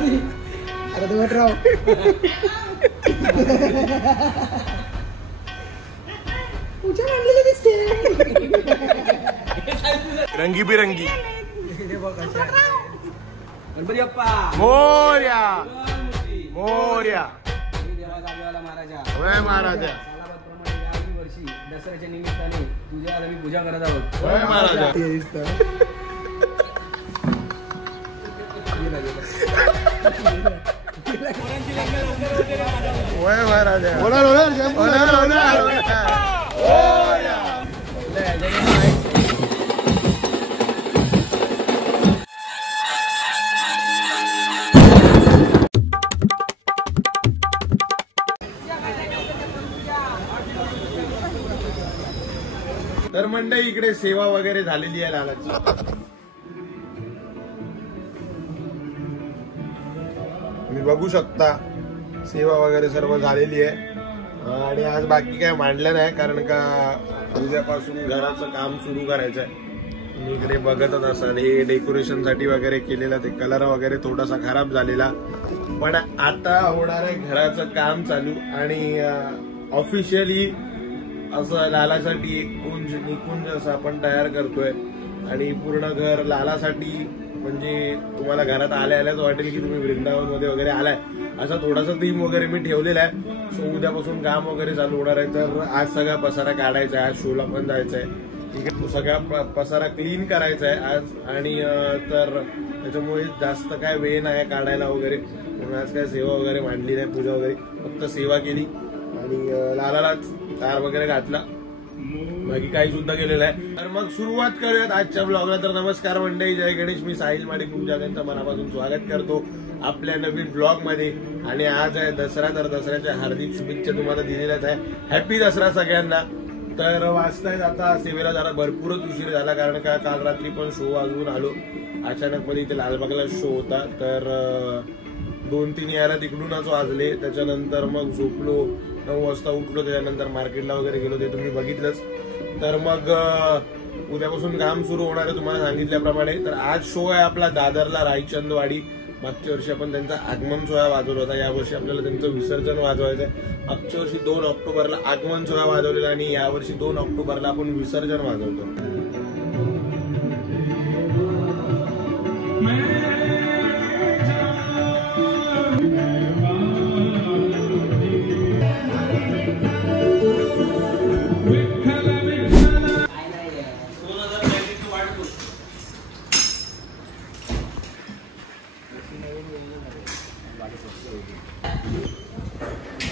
अरे तो राव पूजा मांडलेली दिसते रंगी बिरंगी गणपती बाप्पा मोर्या मोर्या महाराजा जय महाराजा याही वर्षी दसऱ्याच्या निमित्ताने तुझ्या आम्ही पूजा करत आहोत. जय महाराजा जय महाराजा तर मंडळी इकडे सेवा वगैरे झालेली आहे लालाची. तुम्ही बघू शकता सेवा वगैरे सर्व झालेली आहे आणि आज बाकी काय मांडलं नाही कारण का उद्यापासून घराचं काम सुरू करायचं आहे. तुम्ही इकडे बघतच असाल हे डेकोरेशन साठी वगैरे केलेलं ते कलर वगैरे थोडासा खराब झालेला पण आता होणार आहे घराचं काम चालू आणि ऑफिशियली असं लालासाठी कुंज निकुंज असं आपण तयार करतोय आणि पूर्ण घर लालासाठी म्हणजे तुम्हाला घरात आल्याच वाटेल की तुम्ही वृंदावन मध्ये वगैरे आलाय असा थोडासा थीम वगैरे मी ठेवलेला आहे. सो उद्यापासून काम वगैरे चालू होणार आहे. तर आज सगळा पसारा काढायचा आहे. आज शोला पण जायचं आहे. इकडे सगळा पसारा क्लीन करायचा आहे आज आणि तर त्याच्यामुळे जास्त काय वेळ नाही काढायला वगैरे म्हणून आज काय सेवा वगैरे मांडली नाही पूजा वगैरे फक्त सेवा केली आणि लालालाच तार वगैरे घातला बाकी काही सुद्धा केलेलं आहे. तर मग सुरुवात करूयात आजच्या ब्लॉगला. तर नमस्कार मंडळी, जय गणेश. मी साहिल माडी तुमच्या सगळ्यांचं मनापासून स्वागत करतो आपल्या नवीन ब्लॉग मध्ये. आणि आज आहे दसरा तर दसऱ्याच्या हार्दिक शुभेच्छा तुम्हाला दिलेल्याच आहे. हॅपी दसरा सगळ्यांना. तर वाजतायत आता सेवेला जरा भरपूरच उशीर झाला कारण का काल रात्री पण शो वाजवून आलो अचानक मध्ये इथे लालबागला शो होता तर 2-3 यायला तिकडूनच वाजले. त्याच्यानंतर मग झोपलो 9 वाजता उठलो त्याच्यानंतर मार्केटला वगैरे गेलो ते तुम्ही बघितलंच. तर मग उद्यापासून काम सुरू होणार आहे तुम्हाला सांगितल्याप्रमाणे. तर आज शो आहे आपला दादरला रायचंदवाडी. मागच्या वर्षी आपण त्यांचा आगमन सोहळा वाजवला होता. यावर्षी आपल्याला त्यांचं विसर्जन वाजवायचं आहे. मागच्या वर्षी 2 ऑक्टोबरला आगमन सोहळा वाजवलेला आणि यावर्षी 2 ऑक्टोबरला आपण विसर्जन वाजवतो.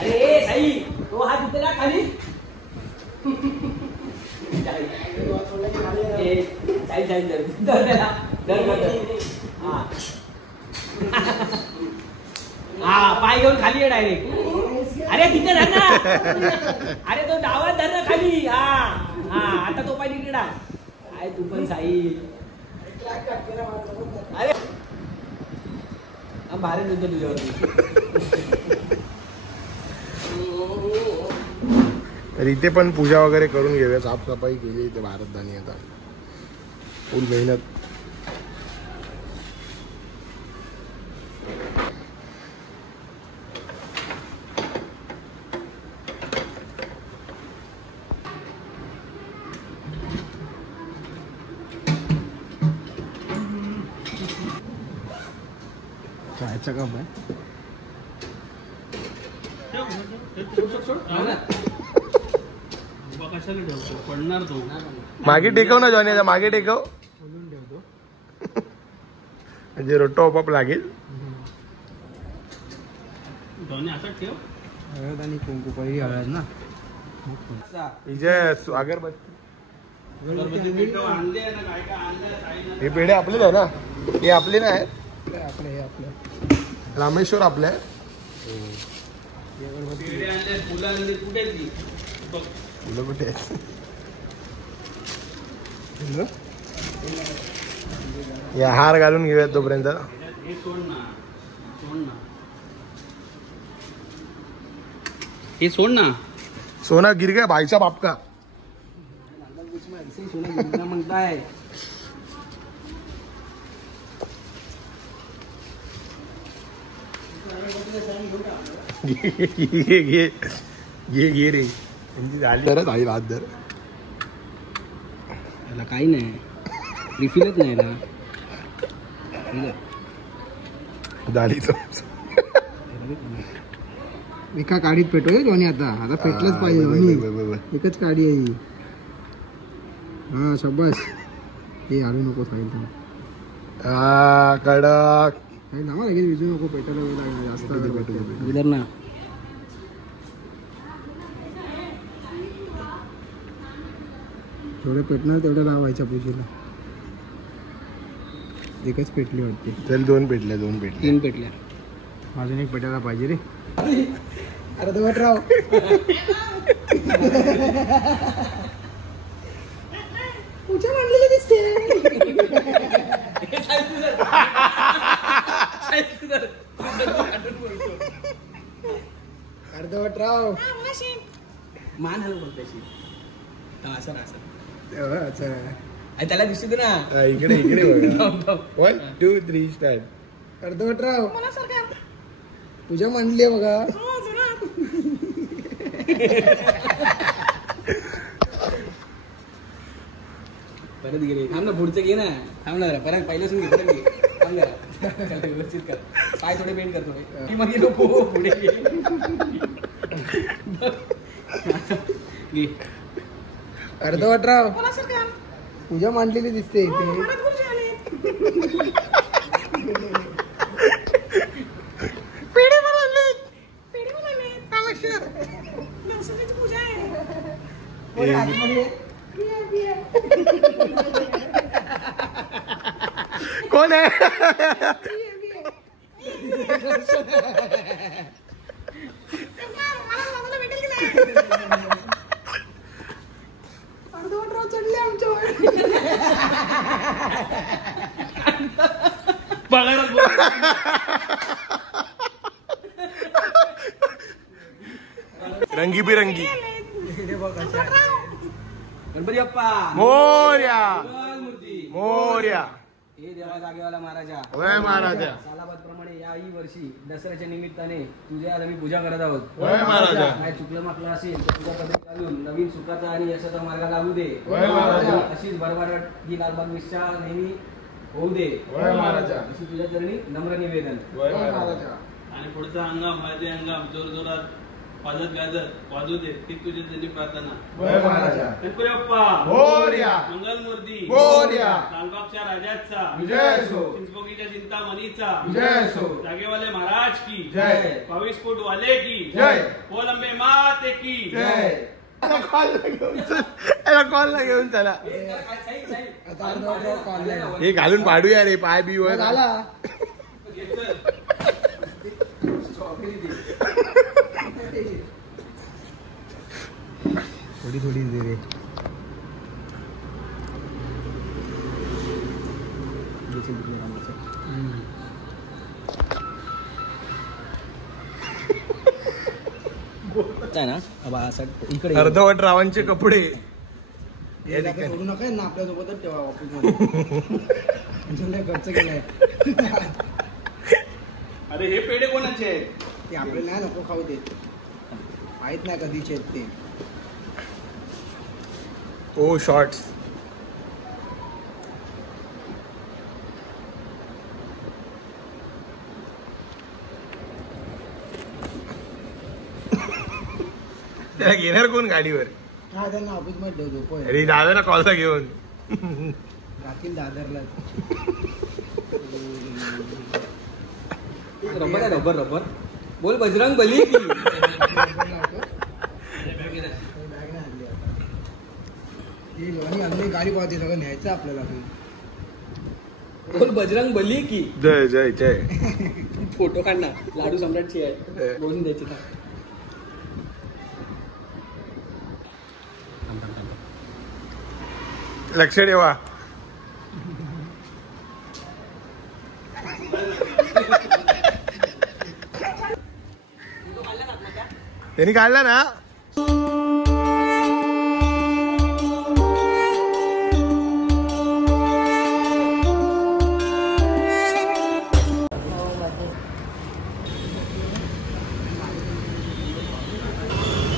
अरे साई तो हात उचलला खाली पाय घेऊन खाली आहे डायरेक्ट. अरे तिथे धर ना. अरे तो डावात धर ना खाली. आता तो पाय तिकडे काय तू पण साई. अरे भारी देतो तुझ्यावरती. तर इथे पण पूजा वगैरे करून घेऊया. साफसफाई केली इथे भारतदानी आता फुल मेहनत. चायचा कप आहे. पडणार तो मागे टेकव ना जॉनी मागे टेकव म्हणजे रोटो ओपअप लागेल. हळद आणि कुंकू पहिली हळद ना. विजय अगरबत्ती हे पेढे आपलेच आहे ना. हे आपले नाही आहेत. आपले आपलं रामेश्वर आपले आहे. फुलं कुठे आहेत? या हार घालून घेऊयात तोपर्यंत. हे सोड ना. सोना गिर गया भाईचा बाप का. म्हणताय घे घे घे घे रे त्यांची झाली तरच आई हात धर याला काही नाही रिफिलच नाही ना झाली एका काडीत पेटोय जोनी आता पेटलंच पाहिजे जोनी एकच काडी आहे ही हा शब्बास हे हाडू नको सांगितलं कडक काही नावा लगेच विजू नको पेटायला वेळ लागणार जास्त विदर ना जेवढे पेटणार तेवढं लावायच्या पूजेला एकच पेटली वाटते चल दोन पेटल्या 3 पेटल्या अजून एक पेटायला पाहिजे रे अर्धवट राव पूजा मांडलेली दिसते अर्धवट राव मान हलव बोलताशी असं अच्छा त्याला दिसतो ना इकडे इकडे 1 2 3 स्टार्ट अर्धवट राव पूजा मांडली आहे बघा परत गेले थांब ना पुढचं घे ना थांब ना परत पहिल्यासून घे परत घे थांब जरा व्यवस्थित कर पाय थोडे बेंड कर थोडे मग नको पुढे घे अर्धवट राव पूजा मांडलेली दिसते इथे कोण आहे अर्धवटराव चढले आमच्यावर रंगीबिरंगी गणपती बाप्पा मोर्या मूर्ती मोर्या हे देवा जागेवाला महाराजा वय महाराजा सालाबाद प्रमाणे याही वर्षी दसऱ्याच्या निमित्ताने तुझ्या आज आम्ही पूजा करत आहोत वय महाराजा काय चुकलं माकलं असेल तर तुझ्या पद्धती घालून नवीन सुखाचा आणि यशाचा मार्ग लागू दे वय महाराजा अशीच भरभराट ही लालबाग निष्ठा नेहमी होऊ दे वय महाराजा अशी तुझ्या चरणी नम्र निवेदन वय महाराजा आणि पुढचा हंगाम हळदी हंगाम जोर जोरात वाजत गाजत वाजू दे ती तुझ्या त्यांनी प्रार्थना वय महाराजा गणपती बाप्पा मोर्या मंगलमूर्ती मोर्या लालबागच्या राजाचा विजय असो चिंचपोकीच्या चिंतामणीचा विजय असो जागेवाले महाराज की जय 22 फूट वाले की जय कोलंबे माते की जय कॉल घेऊन चला आता अर्धवटराव कॉल हे घालून पाडूया रे पाय बी वर झाला थोडी थोडी दे रे ना इकडे अर्धवट रावांचे कपडे सोडू नका ना आपल्या सोबतच ठेवा ऑफिस मध्ये खर्च केलाय अरे हे पेढे कोणाचे आहेत ते आपल्याला नाही नको खाऊ देत माहित नाही कधीचे आहेत ते ओ शॉर्ट्स त्याला घेणार कोण गाडीवर हा त्यांना ऑफिस मध्ये ठेवतो अरे जावे ना कॉलला घेऊन राखील दादरला रबर आहे रबर रबर बोल बजरंग बली की गाडी पाहते सगळं न्यायचं आपल्याला बोल बजरंग बली की जय जय जय फोटो काढणार लाडू सम्राटची आहे बोलून द्यायची का लक्ष ठेवा त्यांनी काढला ना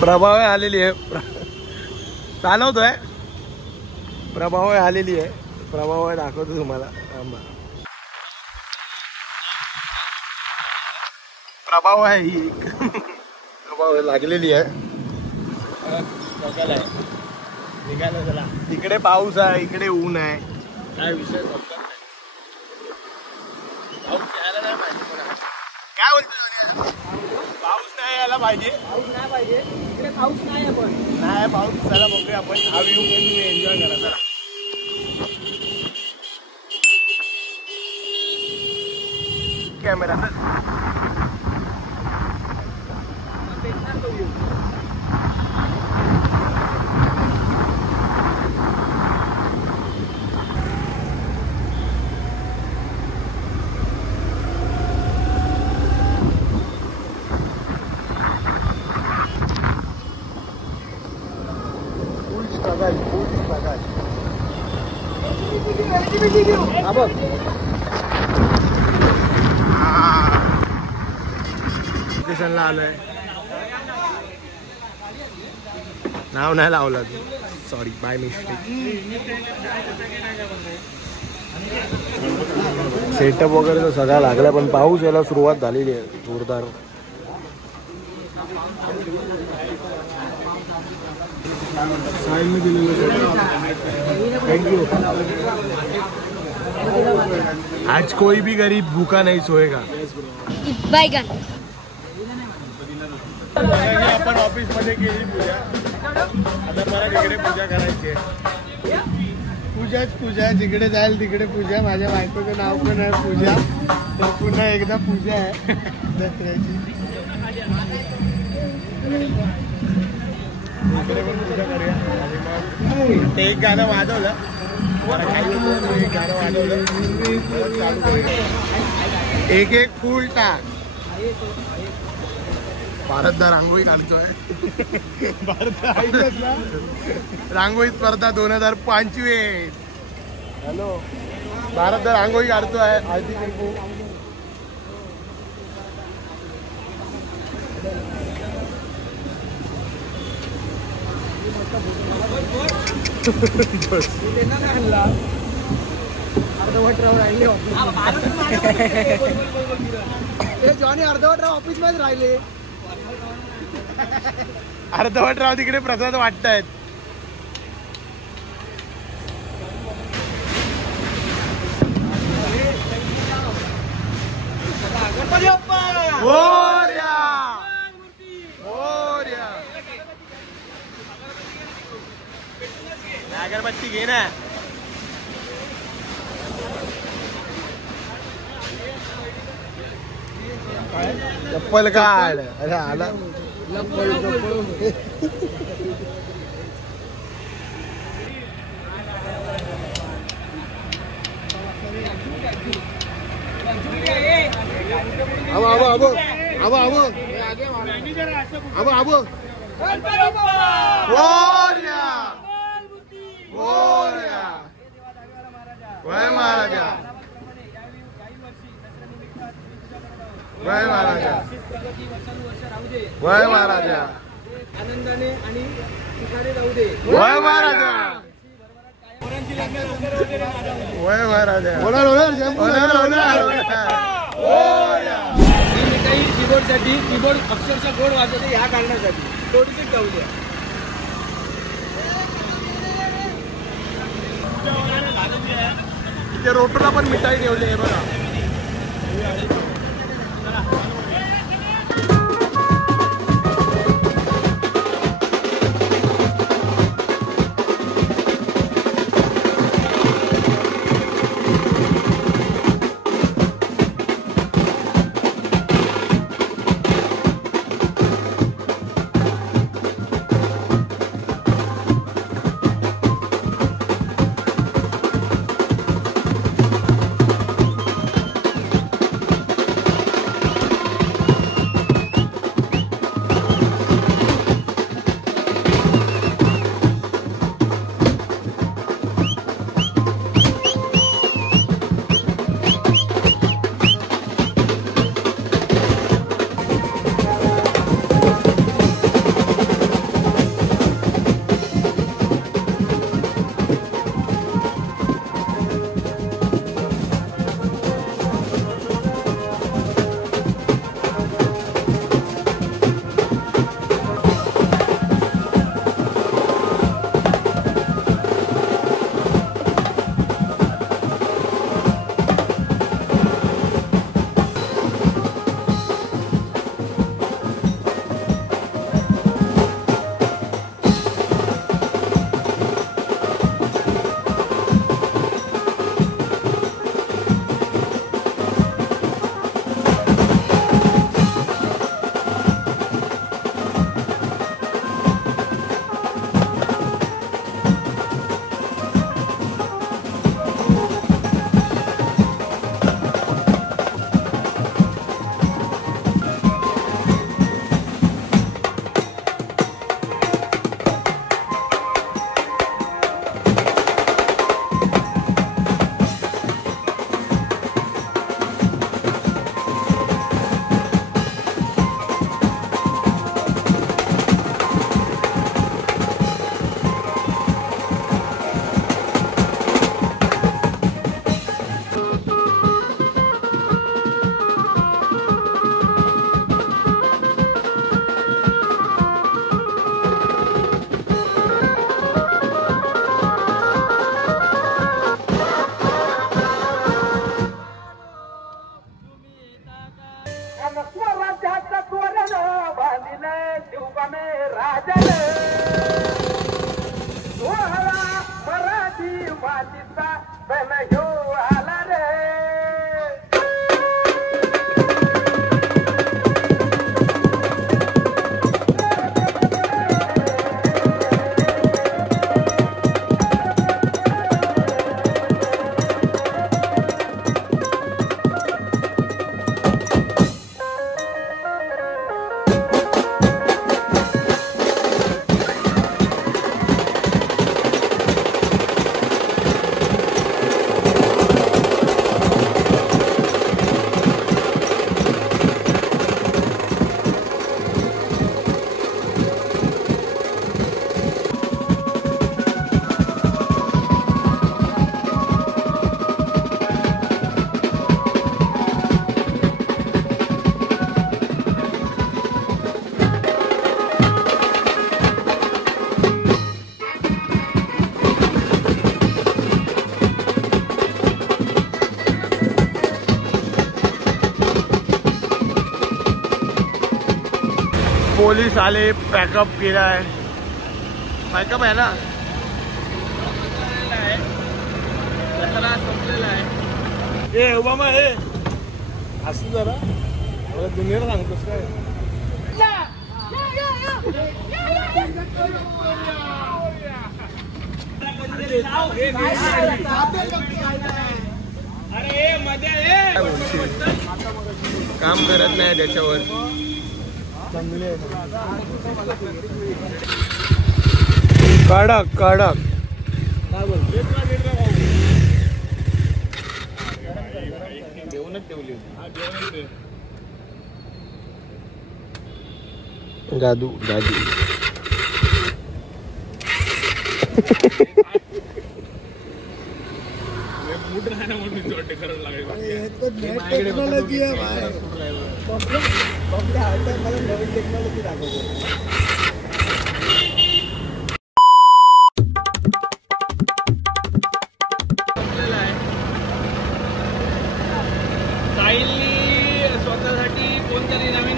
प्रभाव आलेली आहे चालवतोय प्रभाव आलेली आहे प्रभाव दाखवतो तुम्हाला प्रभाव आहे ही प्रभाव लागलेली आहे निघालं चला इकडे पाऊस आहे इकडे ऊन आहे काय विषय समजत नाही पाऊस यायला नाही पाहिजे काय बोलतो पाऊस नाही यायला पाहिजे इकडे पाऊस नाही आपण नाही पाऊस चला बघूया आपण हा व्ह्यू तुम्ही एन्जॉय करा चला कॅमेरा लोकेशनला आलोय नाव नाही लावलं तू सॉरी बाय मिस्टेक सेटअप वगैरे तर सगळा लागला पण पाऊस यायला सुरुवात झालेली आहे जोरदार थैंक यू आज कोई भी गरीब भूखा नहीं सोएगा बैगन आपण ऑफिस मध्ये केली पूजा आता मला तिकडे पूजा करायची आहे पूजाच पूजा जिकडे जाईल तिकडे पूजा माझ्या बायकोचं नाव पण आहे पूजा तर पुन्हा एकदा पूजा आहे दसऱ्याची इकडे पण पूजा करूया आणि मग ते एक गाणं वाजवलं एक गाणं वाजवलं चालू करूया एक एक फूल टाक भारतदा रांगोळी काढतोय रांगोळी स्पर्धा 2025 हॅलो भारतदा रांगोळी काढतोय हळदी कुंकू जॉनी अर्धवट राव ऑफिस मध्ये राहिले अर्धवट राव तिकडे प्रसाद वाटतायत अगरबत्ती घे ना चप्पल काढ अरे आला वय महाराजा आनंदाने आणि सुखाने जाऊ दे वय महाराजा वय महाराजा काही कीबोर्डसाठी कीबोर्ड अक्षरशः गोड वाजवते ह्या कारणासाठी थोडीशीच जाऊ द्या इथे रोटोला पण मिठाई ठेवली आहे बघा स्वराज्याचा तोरण बांधिले शिवबाने राजाने सोहळा मराठी मातीचा सण घेऊ आला रे. पोलीस आले, पॅकअप केलाय. पॅकअप आहे ना, ए ओबामा हे असं जरा दुनियेला सांगतोस काय. काम करत नाही त्याच्यावर. कडक कडक गादू गादू टेक्नॉलॉजी आहे. मला नवीन टेक्नॉलॉजी दाखवतो. साहिलनी स्वतःसाठी कोणतरी नवीन